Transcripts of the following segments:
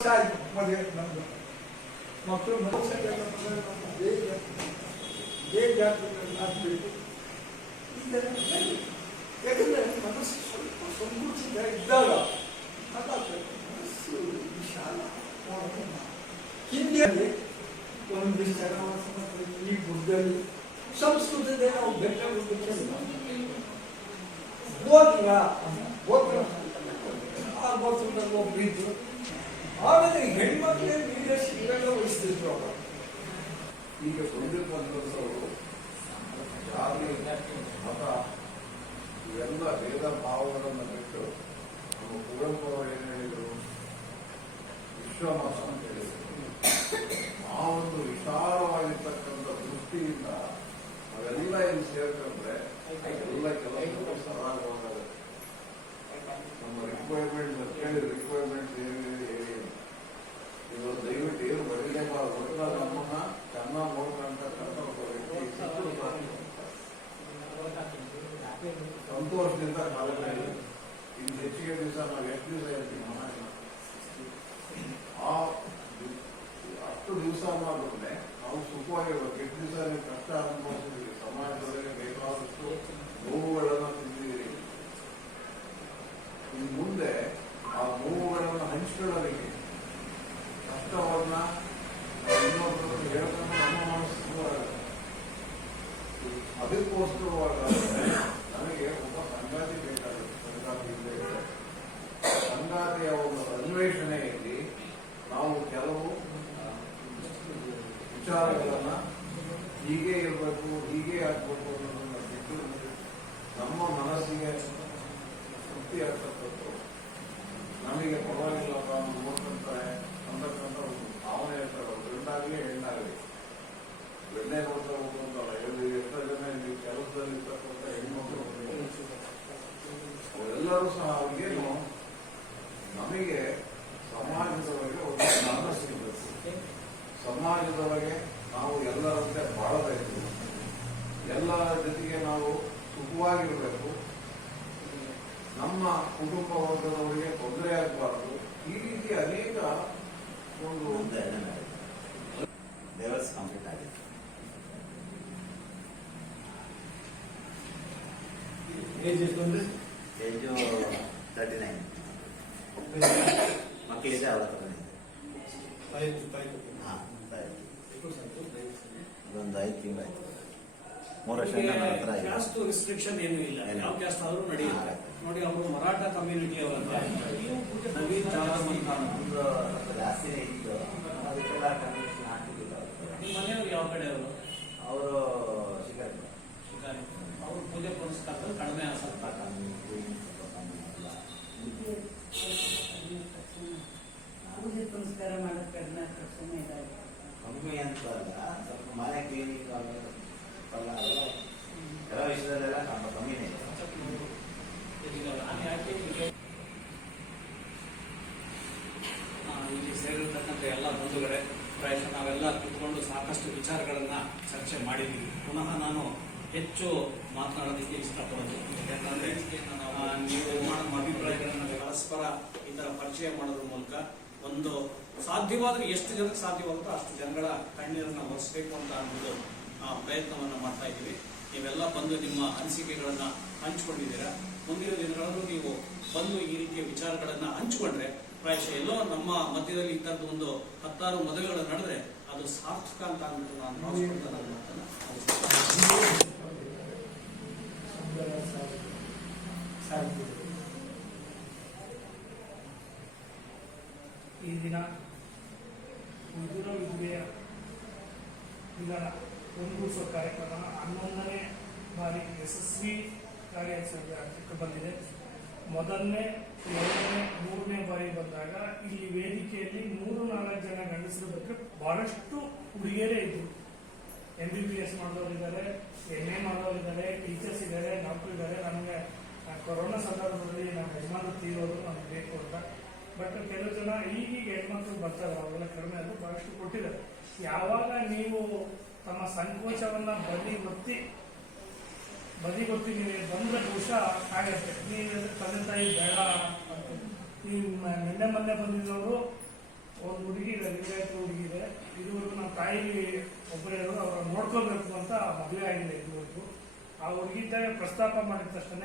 ಆಯ್ತು ಮದುವೆ ನಮ್ದು ಮಕ್ಕಳು ಮನಸ್ಸು ಬೇಗ ಬೇಗ ಆಗಬೇಕು ಇದೆಲ್ಲ ಸರಿ. ಯಾಕಂದ್ರೆ ಮನಸ್ಸು ಸ್ವಲ್ಪ ಸಂಕುಚಿತ ಇದ್ದಾಗ ಅದಾಗಬೇಕು ಮನಸ್ಸು ವಿಶಾಲ ಒಳಗೊಂಡ. ಹಿಂದೆ ಒಂದಿಷ್ಟು ಜನ ವಾಸ ಈ ಗುಡ್ಡಲ್ಲಿ ಸಂಸ್ಕೃತದ ನಾವು ಬೆಟ್ಟ ಗುಡ್ಡಕ್ಕೆ ಗೋತ್ರ ಗೋತ್ರ ಆ ಗೋತ್ರದಲ್ಲಿ ಒಬ್ರು ಆಮೇಲೆ ಹೆಣ್ಮಕ್ಳೇ ಲೀಡರ್ಶಿಪ್ ಎಲ್ಲ ವಹಿಸ್ತಿದ್ರು ಈಗ ಮುಂದೆ ಬಂದವರು ಜಾತಿ ಮತ ಇವೆಲ್ಲ ಭೇದ ಭಾವಗಳನ್ನು ಬಿಟ್ಟು ನಮ್ಮ ಕುವೆಂಪು ಏನು ಹೇಳಿದರು? ವಿಶ್ವಮಾಸ ಅಂತ ಹೇಳಿದ್ರು. ಆ ಒಂದು ವಿಶಾಲವಾಗಿರ್ತಕ್ಕಂಥ ದೃಷ್ಟಿಯಿಂದ ಅವೆಲ್ಲ ಏನು ಸೇರ್ಕೊಂಡ್ರೆ ಎಲ್ಲ ಕೆಲಸ ಸರಾಗವಾಗುತ್ತೆ ನಮ್ಮ ರಿಕ್ವೈರ್ಮೆಂಟ್ ಕೇಳಿ ರಿಕ್ವೈರ್ಮೆಂಟ್ ಹೇಳಿ ಇವರು ದಯವಿಟ್ಟು ಏನು ಬರೀಲೇಬಾರದು ನಮ್ಮನ್ನ ಚೆನ್ನಾಗಿ ನೋಡ್ಕೊಂತಕ್ಕಂಥ ಒಬ್ಬ ವ್ಯಕ್ತಿ. ಸಂತೋಷದಿಂದ ಕಾಲದಲ್ಲಿ ಇನ್ನು ಹೆಚ್ಚಿಗೆ ದಿವಸ ನಾವು ಎಷ್ಟು ದಿವಸ ಇರ್ತೀವಿ ಮನೆಯಲ್ಲಿ? ಆ ಅಷ್ಟು ದಿವಸ ಮಾಡಿದ್ರೆ ನಾವು ಸುಖವಾಗಿರ್ಬೇಕು ಎಷ್ಟು ದಿವಸ ಕಷ್ಟ ಅನುಭವಿಸಿದ್ವಿ ಸಮಾಜದೊಳಗೆ ಬೇಕಾದಷ್ಟು ನೋವುಗಳನ್ನು ತಿಂದಿದ್ದೀರಿ. ಇನ್ನು ಮುಂದೆ ಆ ನೋವುಗಳನ್ನು ಹಂಚಿಕೊಳ್ಳಲಿಕ್ಕೆ ಕಷ್ಟವನ್ನ ಇನ್ನೊಬ್ಬರು ಹೇಳ್ಕೊಂಡು ನಮ್ಮ ಮನಸ್ಸು ಅದಕ್ಕೋಸ್ಕರವಾದರೆ ನನಗೆ ಒಬ್ಬ ಸಂಗಾತಿ ಬೇಕಾಗುತ್ತೆ ಸಂಗಾತಿ ಇಲ್ಲೇ ಇದೆ. ಸಂಗಾತಿಯ ಒಂದು ಅನ್ವೇಷಣೆಯಲ್ಲಿ ನಾವು ಕೆಲವು ವಿಚಾರಗಳನ್ನ ಹೀಗೆ ಇರಬೇಕು ಹೀಗೆ ಆಗ್ಬೇಕು ಅನ್ನೋದನ್ನ ಬಿಟ್ಟು ನಮ್ಮ ಮನಸ್ಸಿಗೆ ತೃಪ್ತಿ ಆಗ್ತಕ್ಕಂಥದ್ದು ನಮಗೆ ಪರವಾಗಿಲ್ಲಪ್ಪ ನೋಡ್ಕೊಂತಾರೆ ಅಂತಕ್ಕಂಥ ಒಂದು ಭಾವನೆ ಇರ್ತಾರೆ ಅವ್ರು ಗಂಡಾಗಲಿ ಹೆಣ್ಣಾಗಲಿ ಬೆಣ್ಣೆ ನೋಡ್ತಾ ಹೋಗ್ಕೊಂತಲ್ಲ ಎಲ್ಲಿ ಎಷ್ಟೋ ಜನ ಇಲ್ಲಿ ಕೆಲಸದಲ್ಲಿ ಇರ್ತಕ್ಕಂಥ ಹೆಣ್ಮಕ್ಳು ಅವರೆಲ್ಲರೂ ಸಹ ಅವ್ರಿಗೇನು ನಮಗೆ ಸಮಾಜದೊಳಗೆ ಒಂದು ಮನಸ್ಸು ಇರಬೇಕು ಸಮಾಜದೊಳಗೆ ನಾವು ಎಲ್ಲರಂತೆ ಬಾಳಬೇಕು ಎಲ್ಲರ ಜೊತೆಗೆ ನಾವು ಸುಖವಾಗಿರಬೇಕು ನಮ್ಮ ಕುಟುಂಬ ವರ್ಗದವರಿಗೆ ತೊಂದರೆ ಆಗಬಾರದು. ಈ ರೀತಿ ಅನೇಕ ಒಂದು ಒಂದು ಎರಡನೇ ಲೆವೆಲ್ಸ್ ಕಂಪ್ಲೀಟ್ ಆಗಿದೆ ಏಜ್ ಎಷ್ಟು ಅಂದ್ರೆ ಏಜು ತರ್ಟಿ ನೈನ್ ಮಕ್ಕಳಿದೆ ಅವರ ಹತ್ರ ಹಾಂ ಅದೊಂದು ಐದು ತಿಂಗಳಾಯ್ತು. ಮೂರು ವರ್ಷದಿಂದ ನನ್ನ ಹತ್ರ ಇದೆ. ಕ್ಯಾಸ್ಟ್ ರಿಸ್ಟ್ರಿಕ್ಷನ್ ಏನು ಇಲ್ಲ. ಏನು? ಯಾವ ಕ್ಯಾಸ್ಟ್ ಆದ್ರೂ ನಡೆಯುತ್ತೆ. ಹಾ. ನೋಡಿ ಅವರು ಮರಾಠ ಕಮ್ಯುನಿಟಿ ಅವರಲ್ಲ ನವೀನ್ ನಿಮ್ಮ ಮನೆಯವ್ರು ಯಾವ ಕಡೆ ಅವರು? ಅವರು ಶಿಕಾರಿ. ಶಿಕಾರಿ. ಅವರು ಪೂಜೆ ಪುನಸ್ಕಾರ ಕಡಿಮೆ ಆಸಕ್ತ. ಪೂಜೆ ಪುನಸ್ಕಾರ ಮಾಡೋದು ಕಡಿಮೆ ಸುಮ್ಮನೆ ಇದ್ದಾರೆ ಕಮ್ಮಿ ಅಂತ ಅಲ್ಲ ಸ್ವಲ್ಪ ಮನೆ ಕ್ಲೀನಿಂಗ್ ಅಲ್ಲ ಕೆಲವು ಎಲ್ಲ ವಿಷಯದಲ್ಲೆಲ್ಲ ಸ್ವಲ್ಪ ಕಮ್ಮಿನೇ ಇದೆ ಈಗ ನಾನು ಯಾಕೆ ಹೀಗೆ ಆ, ಇಲ್ಲಿ ಸೇರಿರ್ತಕ್ಕಂಥ ಎಲ್ಲ ಬಂಧುಗಳೇ ಪ್ರಾಯಶಃ ನಾವೆಲ್ಲ ಕೂತ್ಕೊಂಡು ಸಾಕಷ್ಟು ವಿಚಾರಗಳನ್ನ ಚರ್ಚೆ ಮಾಡಿದ್ದೀವಿ. ಪುನಃ ನಾನು ಹೆಚ್ಚು ಮಾತನಾಡೋದಕ್ಕೆ ಇಷ್ಟಪಡೋದು. ಯಾಕಂದ್ರೆ ನೀವು ನಮ್ಮ ಅಭಿಪ್ರಾಯಗಳನ್ನು ಪರಸ್ಪರ ಈ ತರ ಪರಿಚಯ ಮಾಡೋದ್ರ ಮೂಲಕ ಒಂದು ಸಾಧ್ಯವಾದ್ರೆ ಎಷ್ಟು ಜನಕ್ಕೆ ಸಾಧ್ಯವಾಗುತ್ತೋ ಅಷ್ಟು ಜನಗಳ ಕಣ್ಣೀರನ್ನು ಒರೆಸಬೇಕು ಅಂತ ಅನ್ನೋದು ಪ್ರಯತ್ನವನ್ನ ಮಾಡ್ತಾ ಇದ್ದೀವಿ. ನೀವೆಲ್ಲ ಬಂದು ನಿಮ್ಮ ಅನಿಸಿಕೆಗಳನ್ನ ಹಂಚಿಕೊಂಡಿದ್ದೀರಾ? ಮುಂದಿನ ದಿನಗಳಲ್ಲೂ ನೀವು ಬಂದು ಈ ರೀತಿಯ ವಿಚಾರಗಳನ್ನ ಹಂಚಿಕೊಂಡ್ರೆ ಪ್ರಾಯಶಃ ಎಲ್ಲೋ ನಮ್ಮ ಮಧ್ಯದಲ್ಲಿ ಇಂಥದ್ದು ಒಂದು ಹತ್ತಾರು ಮದುವೆಗಳು ನಡೆದ್ರೆ ಅದು ಸಾರ್ಥಕ ಅಂತ ಅಂದ್ಬಿಟ್ಟು ನಾನು. ಈ ದಿನ ಮಧುರ ವಿಧವೆಯ ಇದರ ಒಂದುಗೂಡಿಸುವ ಕಾರ್ಯಕ್ರಮ ಹನ್ನೊಂದನೇ ಬಾರಿ ಯಶಸ್ವಿ ಕಾರ್ಯಾಚರಣೆ ಬಂದಿದೆ ಮೊದಲನೇ ಎರಡನೇ ಮೂರನೇ ಬಾರಿ ಬಂದಾಗ ಇಲ್ಲಿ ವೇದಿಕೆಯಲ್ಲಿ ಮೂರು ನಾಲ್ಕು ಜನ ಗಂಡಸರು ಬಿಟ್ಟರೆ ಬಹಳಷ್ಟು ಹುಡುಗಿಯರೇ ಇದ್ರು. ಎಂ ಬಿ ಬಿ ಎಸ್ ಮಾಡೋರಿದ್ದಾರೆ ಎಂ ಎ ಮಾಡೋರಿದ್ದಾರೆ ಟೀಚರ್ಸ್ ಇದ್ದಾರೆ ಡಾಕ್ಟರ್ ಇದ್ದಾರೆ. ನಮಗೆ ಕೊರೋನಾ ಸಂದರ್ಭದಲ್ಲಿ ನಮ್ಮ ಯಜಮಾನರು ತೀರೋದು ನಮ್ಗೆ ಬೇಕು ಅಂತ. ಬಟ್ ಕೆಲವು ಜನ ಈಗೀಗ ಹೆಣ್ಮಕ್ಳು ಬರ್ತಾರೆ ಅವೆಲ್ಲ ಕಡಿಮೆ ಅದು ಬಹಳಷ್ಟು ಕೊಟ್ಟಿದ್ದಾರೆ. ಯಾವಾಗ ನೀವು ತಮ್ಮ ಸಂಕೋಚವನ್ನ ಬದಿ ಗೊತ್ತಿ ಬದಿ ಕೊಡ್ತೀನಿ ಬಂದ್ರೆ ಬಹುಶಃ ಆಗತ್ತೆ. ನೀವು ತಂದೆ ತಾಯಿ ಬೇಡ ಅಂತ. ನೀವು ಮ- ನಿನ್ನೆ ಮೊನ್ನೆ ಬಂದಿದ್ದವರು ಒಂದು ಹುಡುಗಿ ಇದೆ ಲಿಂಗಾಯತ ಹುಡುಗಿ ಇದೆ ಇದುವರೆಗೂ ನಮ್ಮ ತಾಯಿ ಒಬ್ಬರೇ ಇರೋರು, ಅವ್ರನ್ನ ನೋಡ್ಕೋಬೇಕು ಅಂತ ಮದುವೆ ಆಗಿದೆ ಇದುವರೆಗೂ. ಆ ಹುಡುಗಿ ತಾಯಿ ಪ್ರಸ್ತಾಪ ಮಾಡಿದ ತಕ್ಷಣ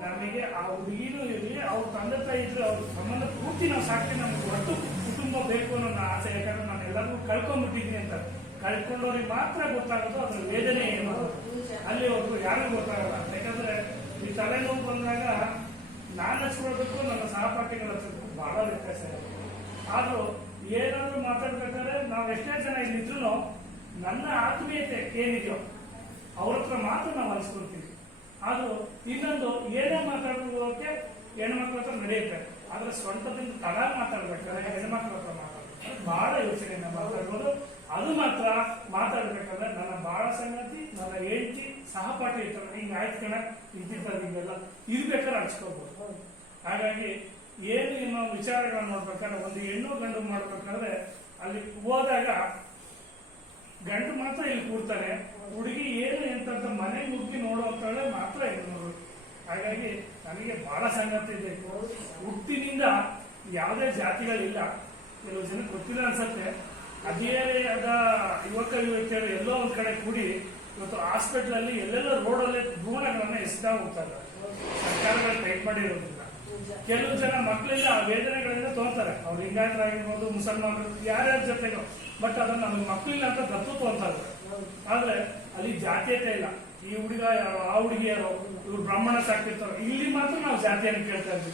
ನಮಗೆ ಆ ಹುಡುಗಿನೂ ಇರಲಿ, ಅವ್ರ ತಂದೆ ತಾಯಿ ಇದ್ರೆ ಅವ್ರ ಸಂಬಂಧ ಪೂರ್ತಿ ನಾವು ಸಾಕ್ತೀವಿ, ನಮ್ಗೆ ಒಟ್ಟು ಕುಟುಂಬ ಬೇಕು ಅನ್ನೋ ಆಸೆ. ಯಾಕಂದ್ರೆ ನಾನು ಎಲ್ಲರಿಗೂ ಕಳ್ಕೊಂಡ್ಬಿಟ್ಟಿದ್ದೀನಿ ಅಂತ. ಕಳ್ಕೊಂಡವ್ರಿಗೆ ಮಾತ್ರ ಗೊತ್ತಾಗೋದು ಅದ್ರ ವೇದನೆ ಏನು? ಅಲ್ಲಿವರೆಗೂ ಯಾರಿಗೂ ಗೊತ್ತಾಗಲ್ಲ. ಯಾಕಂದ್ರೆ ಈ ತಲೆನೋವು ಬಂದಾಗ ನಾನು ಹಚ್ಕೊಳ್ಬೇಕು, ನನ್ನ ಸಹಪಾಠಿಗಳು ಹಚ್ಚಬೇಕು ಬಹಳ ವ್ಯತ್ಯಾಸ ಇದೆ ಆದ್ರೂ ಏನಾದ್ರೂ ಮಾತಾಡ್ಬೇಕಾದ್ರೆ ನಾವು ಎಷ್ಟೇ ಜನ ಇಲ್ಲಿದ್ರು ನನ್ನ ಆತ್ಮೀಯತೆ ಏನಿದೆಯೋ ಅವ್ರ ಹತ್ರ ಮಾತ್ರ ನಾವು ಹಂಚ್ಕೊಳ್ತೀವಿ. ಆದರೂ ಇನ್ನೊಂದು ಏನೇ ಮಾತಾಡೋದಕ್ಕೆ ಹೆಣ್ಮಕ್ಳ ಹತ್ರ ನಡೆಯುತ್ತೆ ಆದ್ರೆ ಸ್ವಂತದಿಂದ ತಡ ಮಾತಾಡ್ಬೇಕಾದ್ರೆ ಹೆಣ್ಮಕ್ಳ ಹತ್ರ ಮಾತಾಡ್ಬೇಕು ಬಹಳ ಯೋಚನೆ ಮಾತಾಡ್ಬೋದು. ಅದು ಮಾತ್ರ ಮಾತಾಡ್ಬೇಕಂದ್ರೆ ನನ್ನ ಬಾಳ ಸಂಗತಿ, ನನ್ನ ಹೆಂಡತಿ ಸಹಪಾಠಿ ಇರ್ತಾರೆ ಹಿಂಗೆ ಆಯ್ತು ಕಣ ಇಂತಿರ್ತದೆ ಹಿಂಗೆಲ್ಲ ಇರ್ಬೇಕಾದ್ರೆ ಹಂಚ್ಕೋಬಹುದು ಹಾಗಾಗಿ ಏನು ಇನ್ನೊಂದು ವಿಚಾರಗಳನ್ನ ನೋಡ್ಬೇಕಾದ್ರೆ ಒಂದು ಹೆಣ್ಣು ಗಂಡು ಮಾಡ್ಬೇಕಾದ್ರೆ ಅಲ್ಲಿ ಹೋದಾಗ ಗಂಡು ಮಾತ್ರ ಇಲ್ಲಿ ಕೂರ್ತಾನೆ. ಹುಡುಗಿ ಏನು ಎಂತ ಮನೆ ಮುಗ್ಗಿ ನೋಡುವಂತಾಳೆ ಮಾತ್ರ ಹೆಣ್ಣು ಹಾಗಾಗಿ ನನಗೆ ಬಹಳ ಸಂಗತಿ ಇದೆ. ಹುಟ್ಟಿನಿಂದ ಯಾವುದೇ ಜಾತಿಗಳಿಲ್ಲ. ಕೆಲವು ಜನಕ್ಕೆ ಗೊತ್ತಿಲ್ಲ ಅನ್ಸತ್ತೆ. ಅದೇ ಆದ ಯುವಕ ಯುವತಿಯರು ಎಲ್ಲೋ ಒಂದ್ ಕಡೆ ಕೂಡಿ ಇವತ್ತು ಹಾಸ್ಪಿಟಲ್ ಅಲ್ಲಿ ಎಲ್ಲೆಲ್ಲ ಅಲ್ಲಿ ಭ್ರೂಣಗಳನ್ನ ಎಸ್ತಾ ಹೋಗ್ತಾರೆ. ಸರ್ಕಾರಗಳು ಟೈಟ್ ಮಾಡಿರೋದ್ರಿಂದ. ಕೆಲವು ಜನ ಮಕ್ಕಳಿಂದ ಆ ವೇದನೆಗಳಿಂದ ತೋರ್ತಾರೆ. ಅವ್ರು ಲಿಂಗಾಯತರಾಗಿರ್ಬೋದು ಮುಸಲ್ಮಾನರು ಯಾರ್ಯಾರ ಜೊತೆಗೋ ಬಟ್ ಅದನ್ನ ನಮಗೆ ಮಕ್ಕಳಿಲ್ಲ ಅಂತ ದತ್ತು ತೋರ್ತಾರೆ. ಆದ್ರೆ ಅಲ್ಲಿ ಜಾತೀಯತೆ ಇಲ್ಲ. ಈ ಹುಡುಗ ಯಾರೋ, ಆ ಹುಡುಗಿ ಯಾರೋ, ಇವ್ರು ಬ್ರಾಹ್ಮಣ ಸಾಕಿರ್ತಾರೋ ಇಲ್ಲಿ ಮಾತ್ರ ನಾವು ಜಾತಿಯನ್ನು ಕೇಳ್ತಾ ಇದ್ವಿ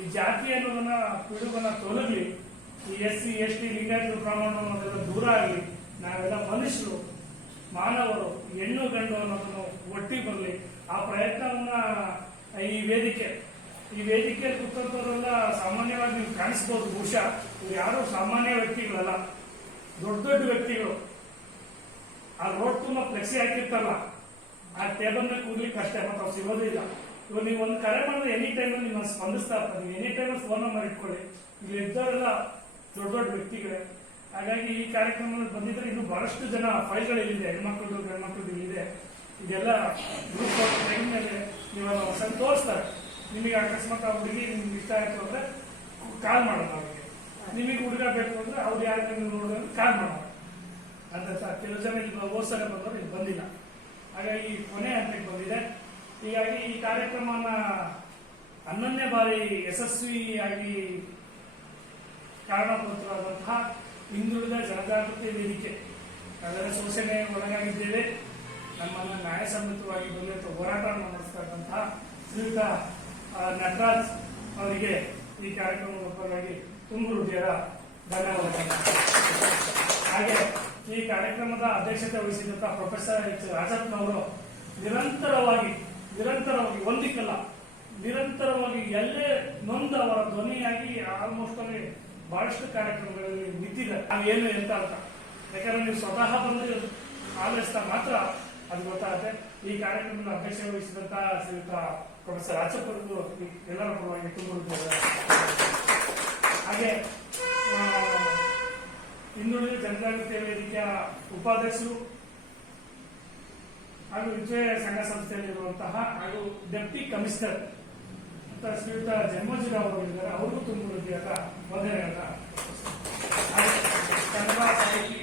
ಈ ಜಾತಿ ಅನ್ನೋದನ್ನ, ಪಿಡುಗನ್ನ ತೊಲಗ್ಲಿ. ಈ ಎಸ್ ಸಿ, ಎಸ್ ಟಿ, ಲಿಂಗಾಯತರು ಪ್ರಮಾಣವನ್ನು ದೂರ ಆಗಲಿ ನಾವೆಲ್ಲ ಮನುಷ್ಯರು, ಮಾನವರು, ಹೆಣ್ಣು, ಗಂಡು ಅನ್ನೋದನ್ನು ಒಟ್ಟಿಗೆ ಬರಲಿ. ಆ ಪ್ರಯತ್ನವನ್ನ ಈ ವೇದಿಕೆ ಈ ವೇದಿಕೆ ಕೂತಂತವರೆಲ್ಲ ಸಾಮಾನ್ಯವಾಗಿ ನೀವು ಕಾಣಿಸ್ಬೋದು. ಬಹುಶಃ ಇವ್ರು ಯಾರು ಸಾಮಾನ್ಯ ವ್ಯಕ್ತಿಗಳಲ್ಲ, ದೊಡ್ಡ ದೊಡ್ಡ ವ್ಯಕ್ತಿಗಳು. ಆ ರೋಡ್ ತುಂಬಾ ಫ್ಲೆಕ್ಸಿ ಹಾಕಿರ್ತಾರಲ್ಲ ಆ ಟೇಬಲ್ ಮೇಲೆ ಕೂಡ್ಲಿಕ್ಕೆ ಕಷ್ಟ ಮತ್ತೆ ಅವ್ರು ಸಿಗೋದೇ ಇಲ್ಲ. ಇವಾಗ ನೀವು ಒಂದು ಕರೆ ಮಾಡಿದ್ರೆ ಎನಿ ಟೈಮ್ ನಿಮ್ಮ ಸ್ಪಂದಿಸ್ತಾ ಇರ್ತಾರೆ. ನೀವು ಎನಿ ಟೈಮ್ ಫೋನ್ ನಂಬರ್ ಇಟ್ಕೊಳ್ಳಿ. ಇಲ್ಲಿ ಇದ್ದವರೆಲ್ಲ ದೊಡ್ಡ ದೊಡ್ಡ ವ್ಯಕ್ತಿಗಳೇ. ಹಾಗಾಗಿ ಈ ಕಾರ್ಯಕ್ರಮದಲ್ಲಿ ಬಂದಿದ್ರೆ ಇನ್ನು ಬಹಳಷ್ಟು ಜನ ಫೈಲ್ಗಳು ಇಲ್ಲಿದೆ ಹೆಣ್ಮಕ್ಳದ್ದು, ಗಂಡ್ಮಕ್ಳದ್ದು ಇಲ್ಲಿದೆ. ಇದೆಲ್ಲ ಗ್ರೂಪ್ ಟೈಮ್ ಮೇಲೆ ನೀವೆಲ್ಲ ಹೊಸ ತೋರಿಸ್ತಾರೆ ನಿಮಗೆ ಅಕಸ್ಮಾತ್ ಆ ಹುಡುಗಿ ನಿಮ್ಗೆ ಇಷ್ಟ ಆಯ್ತು ಅಂದ್ರೆ ಕಾಲ್ ಮಾಡೋದು ಅವ್ರಿಗೆ. ನಿಮಗೆ ಹುಡುಗ ಬೇಕು ಅಂದ್ರೆ ಅವ್ರು ಯಾರು ನೋಡೋದ್ರೆ ಕಾಲ್ ಮಾಡೋದು. ಅಂತ ಕೆಲವು ಜನ ಇಲ್ಲಿ ಓದ್ಸಲ ಬಂದವರು ಇಲ್ಲಿ ಬಂದಿಲ್ಲ. ಹಾಗಾಗಿ ಕೊನೆ ಹಂತಕ್ಕೆ ಬಂದಿದೆ. ಹೀಗಾಗಿ ಈ ಕಾರ್ಯಕ್ರಮನ ಹನ್ನೊಂದನೇ ಬಾರಿ ಯಶಸ್ವಿಯಾಗಿ ಕಾರಣಭೂತರಾದಂತಹ ಹಿಂದುಳಿದ ಜನಜಾಗೃತಿ ವೇದಿಕೆ. ಅದರ ಶೋಷಣೆ ಒಳಗಾಗಿದ್ದೇವೆ. ನಮ್ಮನ್ನು ನ್ಯಾಯಸಮ್ಮತವಾಗಿ ಬಂದ ಹೋರಾಟ ನಡೆಸ್ತಾ ಇದ್ದಂತಹ ಶ್ರೀಯುತ ನಟರಾಜ್ ಅವರಿಗೆ ಈ ಕಾರ್ಯಕ್ರಮದ ಪರವಾಗಿ ತುಂಬು ಹೃದಯದ ಧನ್ಯವಾದ ಹಾಗೆ ಈ ಕಾರ್ಯಕ್ರಮದ ಅಧ್ಯಕ್ಷತೆ ವಹಿಸಿದಂತಹ ಪ್ರೊಫೆಸರ್ ಎಚ್ ರಾಜಪ್ಪನವರು ನಿರಂತರವಾಗಿ ನಿರಂತರವಾಗಿ ಒಂದಿಕ್ಕಲ್ಲ, ನಿರಂತರವಾಗಿ ಎಲ್ಲೇ ನೊಂದ ಅವರ ಧ್ವನಿಯಾಗಿ ಆಲ್ಮೋಸ್ಟ್ ಅಲ್ಲಿ ಬಹಳಷ್ಟು ಕಾರ್ಯಕ್ರಮಗಳಲ್ಲಿ ನಿಂತಿದೆ. ನಾವೇನು ಎಂತ ಅಂತ. ಯಾಕಂದ್ರೆ ನೀವು ಸ್ವತಃ ಬಂದು ಆಲಿಸ್ತಾ ಮಾತ್ರ ಅದು ಗೊತ್ತಾಗುತ್ತೆ. ಈ ಕಾರ್ಯಕ್ರಮದ ಅಧ್ಯಕ್ಷ ವಹಿಸಿದಂತಹ ಶ್ರೀಯುತ ಪ್ರೊಫೆಸರ್ ರಾಜಪ್ಪರಿಗೂ ಈ ಎಲ್ಲರ ಪರವಾಗಿ ತುಂಬ ಹಾಗೆ ಇನ್ನುಳಿದ ಜನಜಾಗೃತಿ ವೇದಿಕೆಯ ಉಪಾಧ್ಯಕ್ಷರು ಹಾಗೂ ವಿಜಯ ಸಂಘ ಸಂಸ್ಥೆಯಲ್ಲಿರುವಂತಹ ಹಾಗೂ ಡೆಪ್ಟಿ ಕಮಿಷನರ್ ಶ್ರೀಯುತ ಜನ್ಮೋಜಿರಾವ್ ಅವರು ಇದ್ದಾರೆ ಅವ್ರಿಗೂ ತುಂಬ ಹೃದಯದ ವಂದನೆಗಳನ್ನ ಹಾಗೆ ಕನ್ನಡ ಸಾಹಿತಿ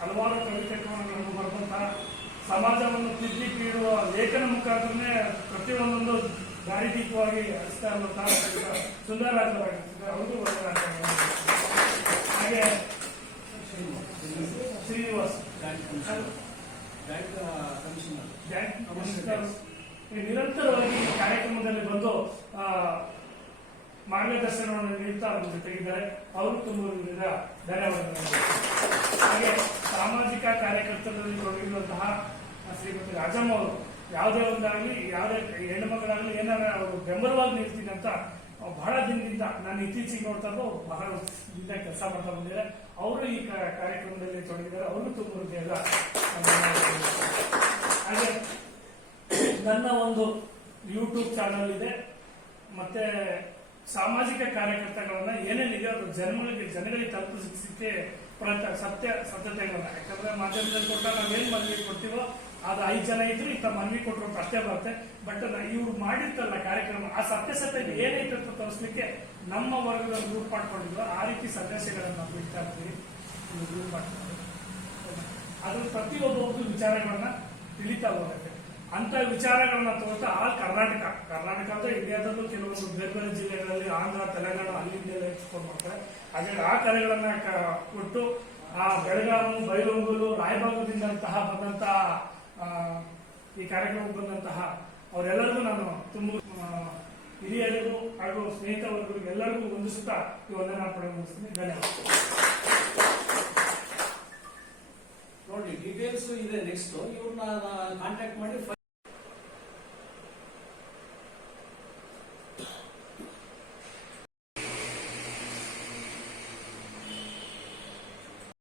ಹಲವಾರು ಕವಿತೆಗಳನ್ನು ಬರೆದಂತಹ ಸಮಾಜವನ್ನು ತಿದ್ದಿ ಪೀಡುವ ಲೇಖನ ಮುಖಾಂತರನೇ ಪ್ರತಿಯೊಂದೊಂದು ದಾರಿದೀಪವಾಗಿ ಹರಿಸ್ತಾ ಇರುವಂತಹ ಶ್ರೀಯುತ ಸುಂದರರಾಜ್ ಅವರಾಗಿರ್ತಾರೆ ಅವ್ರಿಗೂ ಹಾಗೆ ಶ್ರೀನಿವಾಸ್ ಬ್ಯಾಂಕ್ ನಿರಂತರವಾಗಿ ಕಾರ್ಯಕ್ರಮದಲ್ಲಿ ಬಂದು ಮಾರ್ಗದರ್ಶನವನ್ನು ನೀಡುತ್ತಾ ನಮ್ಮ ಜೊತೆಗಿದ್ದಾರೆ. ಅವರು ತುಂಬುವುದರಿಂದ ಧನ್ಯವಾದಗಳು. ಹಾಗೆ ಸಾಮಾಜಿಕ ಕಾರ್ಯಕರ್ತರಲ್ಲಿ ತೊಡಗಿರುವಂತಹ ಶ್ರೀಮತಿ ರಾಜಮ್ಮ ಅವರು, ಯಾವುದೇ ಒಂದಾಗಲಿ, ಯಾವುದೇ ಹೆಣ್ಣುಮಕ್ಕಳಾಗಲಿ ಏನಾರ ಅವರು ಬೆಂಬಲವಾಗಿ ನಿಲ್ತೀನಿ ಅಂತ ಬಹಳ ದಿನದಿಂದ ನಾನು ಇತ್ತೀಚೆಗೆ ನೋಡ್ತಾ ಬಹಳ ದಿನ ಕೆಲಸ ಮಾಡ್ತಾ ಬಂದಿದ್ದಾರೆ. ಅವರು ಈ ಕಾರ್ಯಕ್ರಮದಲ್ಲಿ ತೊಡಗಿದ್ದಾರೆ. ಅವರು ತುಂಬ ಹೃದಯದ ಧನ್ಯವಾದಗಳು. ಹಾಗೆ ನನ್ನ ಒಂದು ಯೂಟ್ಯೂಬ್ ಚಾನಲ್ ಇದೆ. ಮತ್ತೆ ಸಾಮಾಜಿಕ ಕಾರ್ಯಕರ್ತಗಳನ್ನ ಏನೇನಿದೆ ಅದು ಜನಗಳಿಗೆ ಜನಗಳಿಗೆ ತಲುಪಿಸಲಿಕ್ಕೆ ಪ್ರಯತ್ನ, ಸತ್ಯ, ಸತ್ಯತೆಗಳನ್ನ. ಯಾಕಂದ್ರೆ ಮಾಧ್ಯಮದಲ್ಲಿ ಕೊಟ್ಟ ನಾವೇನ್ ಮನವಿ ಕೊಡ್ತೀವೋ, ಅದು ಐದು ಜನ ಇದ್ರು ಇಂಥ ಮನವಿ ಕೊಟ್ಟರು ಅಷ್ಟೇ ಬರುತ್ತೆ. ಬಟ್ ಇವ್ರು ಮಾಡಿರ್ತಲ್ಲ ಕಾರ್ಯಕ್ರಮ, ಆ ಸತ್ಯಾಸತ್ಯ ಏನೈತೆ ಅಂತ ತೋರಿಸ್ಲಿಕ್ಕೆ ನಮ್ಮ ವರ್ಗದ ಗ್ರೂಪ್ ಮಾಡ್ಕೊಂಡಿದ್ವು ಆ ರೀತಿ ಸಂದೇಶಗಳನ್ನ ನಾವು ಬಿಡ್ತಾ ಇರ್ತೀವಿ ಗ್ರೂಪ್ ಮಾಡ್ಕೊಂಡು ಅದ್ರ ಪ್ರತಿಯೊಬ್ಬ ವಿಚಾರಗಳನ್ನ ತಿಳಿತಾ ಹೋಗುತ್ತೆ. ಅಂತ ವಿಚಾರಗಳನ್ನ ತೋರಿಸ್ತಾ ಆ ಕರ್ನಾಟಕ ಕರ್ನಾಟಕ ಅಂದ್ರೆ ಇಂಡಿಯಾದಲ್ಲೂ ಕೆಲವೊಂದು ಬೇರೆ ಬೇರೆ ಜಿಲ್ಲೆಗಳಲ್ಲಿ ಆಂಧ್ರ, ತೆಲಂಗಾಣ ಅಲ್ಲಿಂದೆಲ್ಲ ಎಕ್ಸ್ಪೋರ್ಟ್ ಮಾಡ್ತಾರೆ ಹಾಗೆ ಆ ಕರೆಗಳನ್ನ ಕ- ಕೊಟ್ಟು ಆ ಬೆಳಗಾವಿ ಬೈಲೊಂಗಲು ರಾಯಭಾಗದಿಂದಂತಹ ಬಂದಂತಹ ಈ ಕಾರ್ಯಕ್ರಮಕ್ಕೆ ಬಂದಂತಹ ಅವರೆಲ್ಲರಿಗೂ ನಾನು ತುಂಬ ಹಿರಿಯರಿಗೂ ಹಾಗೂ ಸ್ನೇಹಿತ ಎಲ್ಲರಿಗೂ ಹೊಂದಿಸುತ್ತಾ ಈ ವಂದನಾ ಪಡೆ ಮುಗಿಸ್ತೀನಿ. ಧನ್ಯವಾದ ನೋಡಿ ಡೀಟೇಲ್ಸ್ ಇದೆ ನೆಕ್ಸ್ಟ್ ಇವ್ರನ್ನ ಕಾಂಟ್ಯಾಕ್ಟ್ ಮಾಡಿ